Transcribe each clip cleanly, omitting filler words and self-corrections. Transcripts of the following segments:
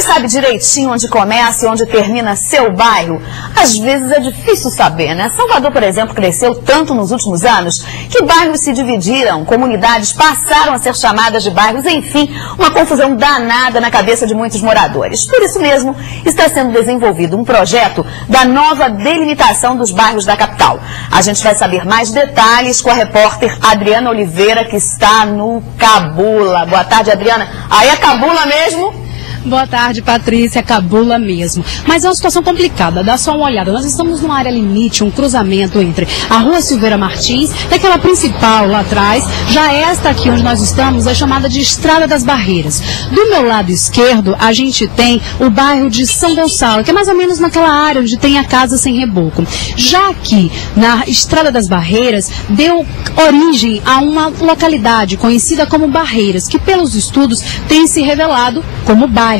Você sabe direitinho onde começa e onde termina seu bairro? Às vezes é difícil saber, né? Salvador, por exemplo, cresceu tanto nos últimos anos que bairros se dividiram, comunidades passaram a ser chamadas de bairros, enfim, uma confusão danada na cabeça de muitos moradores. Por isso mesmo, está sendo desenvolvido um projeto da nova delimitação dos bairros da capital. A gente vai saber mais detalhes com a repórter Adriana Oliveira, que está no Cabula. Boa tarde, Adriana. Aí é Cabula mesmo? Boa tarde, Patrícia, Cabula mesmo. Mas é uma situação complicada, dá só uma olhada. Nós estamos numa área limite, um cruzamento entre a Rua Silveira Martins e aquela principal lá atrás. Já esta aqui onde nós estamos é chamada de Estrada das Barreiras. Do meu lado esquerdo, a gente tem o bairro de São Gonçalo, que é mais ou menos naquela área onde tem a Casa Sem Reboco. Já aqui, na Estrada das Barreiras, deu origem a uma localidade conhecida como Barreiras, que pelos estudos tem se revelado como bairro.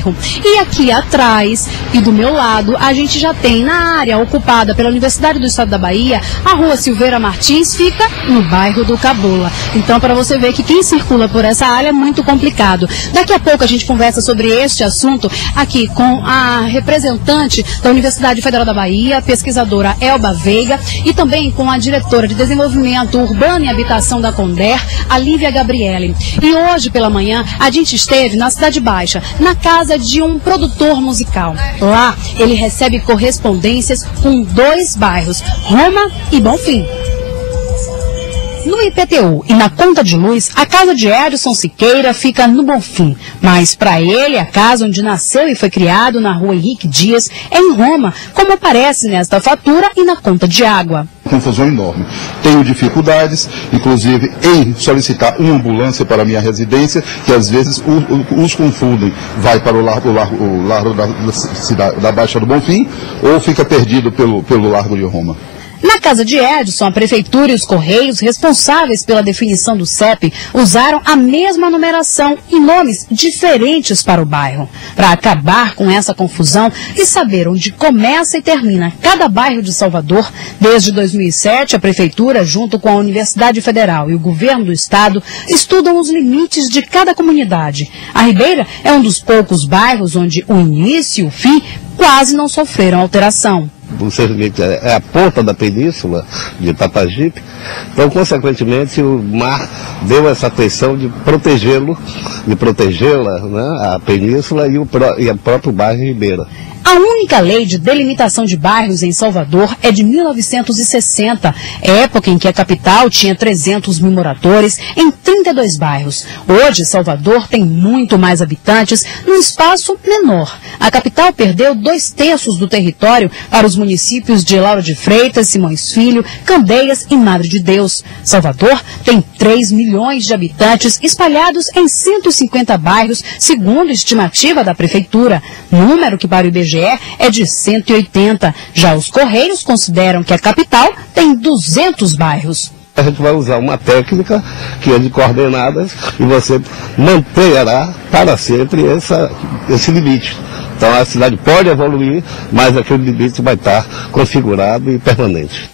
E aqui atrás e do meu lado, a gente já tem na área ocupada pela Universidade do Estado da Bahia, a Rua Silveira Martins fica no bairro do Cabula. Então, para você ver que quem circula por essa área é muito complicado. Daqui a pouco a gente conversa sobre este assunto aqui com a representante da Universidade Federal da Bahia, a pesquisadora Elba Veiga, e também com a diretora de Desenvolvimento Urbano e Habitação da Conder, a Lívia Gabriele. E hoje pela manhã a gente esteve na Cidade Baixa, na casa de um produtor musical. Lá, ele recebe correspondências com 2 bairros, Roma e Bonfim. No IPTU e na conta de luz, a casa de Edson Siqueira fica no Bonfim. Mas para ele, a casa onde nasceu e foi criado, na Rua Henrique Dias, é em Roma, como aparece nesta fatura e na conta de água. Confusão enorme. Tenho dificuldades, inclusive, em solicitar uma ambulância para a minha residência, que às vezes os confundem. Vai para o largo da Baixa do Bonfim ou fica perdido pelo Largo de Roma. Na casa de Edson, a Prefeitura e os Correios, responsáveis pela definição do CEP, usaram a mesma numeração e nomes diferentes para o bairro. Para acabar com essa confusão e saber onde começa e termina cada bairro de Salvador, desde 2007, a Prefeitura, junto com a Universidade Federal e o Governo do Estado, estudam os limites de cada comunidade. A Ribeira é um dos poucos bairros onde o início e o fim quase não sofreram alteração. Você vê que é a ponta da península de Tapajipe, então, consequentemente, o mar deu essa atenção de protegê-lo, de protegê-la, né, a península e o próprio bairro Ribeira. A única lei de delimitação de bairros em Salvador é de 1960, época em que a capital tinha 300 mil moradores em 32 bairros. Hoje, Salvador tem muito mais habitantes num espaço menor. A capital perdeu 2/3 do território para os municípios de Lauro de Freitas, Simões Filho, Candeias e Madre de Deus. Salvador tem 3 milhões de habitantes espalhados em 150 bairros, segundo estimativa da Prefeitura, número que para o IBGE é de 180. Já os Correios consideram que a capital tem 200 bairros. A gente vai usar uma técnica que é de coordenadas e você manterá para sempre esse limite. Então a cidade pode evoluir, mas aquele limite vai estar configurado e permanente.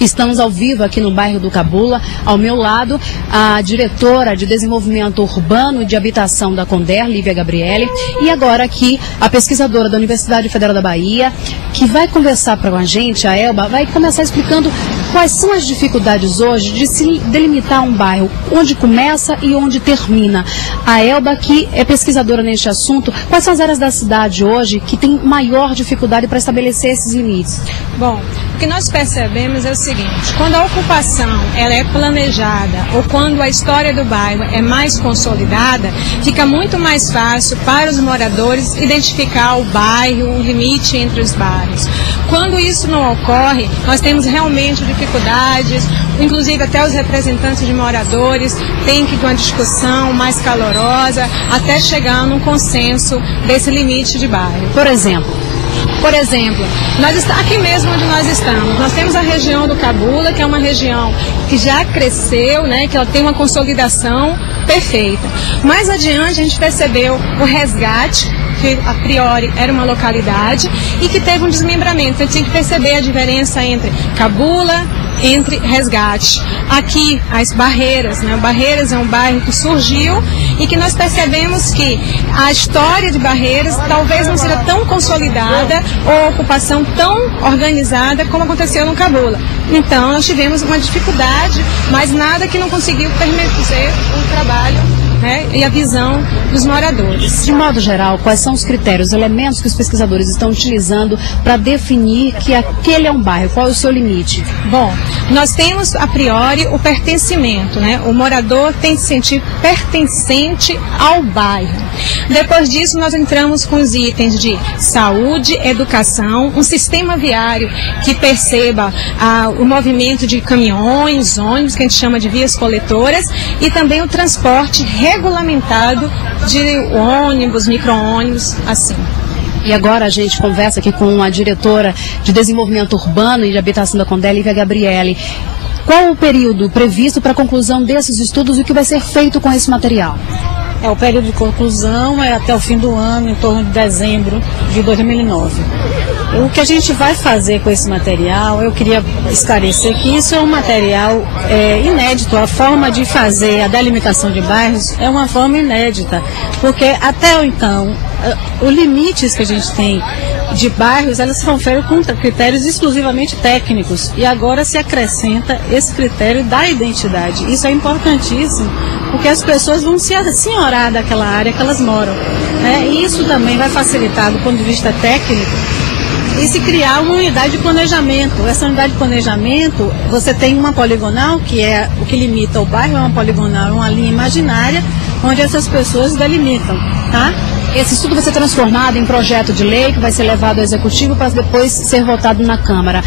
Estamos ao vivo aqui no bairro do Cabula. Ao meu lado, a diretora de Desenvolvimento Urbano e de Habitação da Conder, Lívia Gabriele. E agora aqui, a pesquisadora da Universidade Federal da Bahia, que vai conversar com a gente, a Elba, vai começar explicando quais são as dificuldades hoje de se delimitar um bairro, onde começa e onde termina. A Elba, que é pesquisadora neste assunto, quais são as áreas da cidade hoje que tem maior dificuldade para estabelecer esses limites? Bom, o que nós percebemos é o seguinte: quando a ocupação ela é planejada ou quando a história do bairro é mais consolidada, fica muito mais fácil para os moradores identificar o bairro, o limite entre os bairros. Quando isso não ocorre, nós temos realmente dificuldades, inclusive até os representantes de moradores têm que ter uma discussão mais calorosa até chegar num consenso desse limite de bairro. Por exemplo, aqui mesmo onde nós estamos, nós temos a região do Cabula, que é uma região que já cresceu, né, que ela tem uma consolidação perfeita. Mais adiante a gente percebeu o resgate, que a priori era uma localidade e que teve um desmembramento. Então, a gente tem que perceber a diferença entre Cabula entre resgate. Aqui, as Barreiras, né? Barreiras é um bairro que surgiu e que nós percebemos que a história de Barreiras talvez não seja tão consolidada ou ocupação tão organizada como aconteceu no Cabula. Então, nós tivemos uma dificuldade, mas nada que não conseguiu permitir o trabalho, né, e a visão dos moradores. De modo geral, quais são os critérios, os elementos que os pesquisadores estão utilizando para definir que aquele é um bairro? Qual é o seu limite? Bom, nós temos a priori o pertencimento, né? O morador tem que se sentir pertencente ao bairro. Depois disso, nós entramos com os itens de saúde, educação, um sistema viário que perceba o movimento de caminhões, ônibus, que a gente chama de vias coletoras, e também o transporte regulamentado de ônibus, micro-ônibus, assim. E agora a gente conversa aqui com a diretora de Desenvolvimento Urbano e de Habitação da Condé, Lívia Gabriele. Qual o período previsto para a conclusão desses estudos e o que vai ser feito com esse material? O período de conclusão é até o fim do ano, em torno de dezembro de 2009. O que a gente vai fazer com esse material, eu queria esclarecer que isso é um material inédito. A forma de fazer a delimitação de bairros é uma forma inédita, porque até então, os limites que a gente tem de bairros, elas são feitas com critérios exclusivamente técnicos, e agora se acrescenta esse critério da identidade. Isso é importantíssimo, porque as pessoas vão se assenhorar daquela área que elas moram, né? E isso também vai facilitar, do ponto de vista técnico, e se criar uma unidade de planejamento. Essa unidade de planejamento, você tem uma poligonal, que é o que limita o bairro, é uma poligonal, uma linha imaginária, onde essas pessoas delimitam, tá? Esse estudo vai ser transformado em projeto de lei que vai ser levado ao Executivo para depois ser votado na Câmara.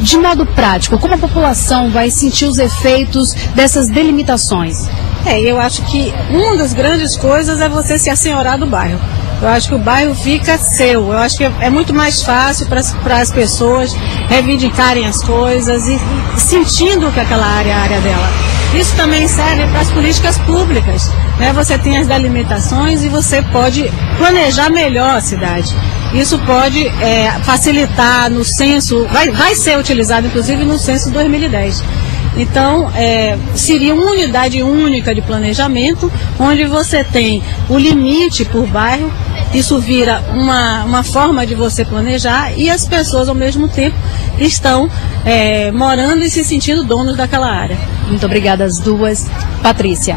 De modo prático, como a população vai sentir os efeitos dessas delimitações? Eu acho que uma das grandes coisas é você se assenhorar do bairro. Eu acho que o bairro fica seu. Eu acho que é muito mais fácil para as pessoas reivindicarem as coisas e sentindo que aquela área é a área dela. Isso também serve para as políticas públicas, né? Você tem as delimitações e você pode planejar melhor a cidade. Isso pode facilitar no censo, vai ser utilizado inclusive no censo 2010. Então, seria uma unidade única de planejamento, onde você tem o limite por bairro. Isso vira uma forma de você planejar, e as pessoas ao mesmo tempo estão morando e se sentindo donos daquela área. Muito obrigada às duas. Patrícia.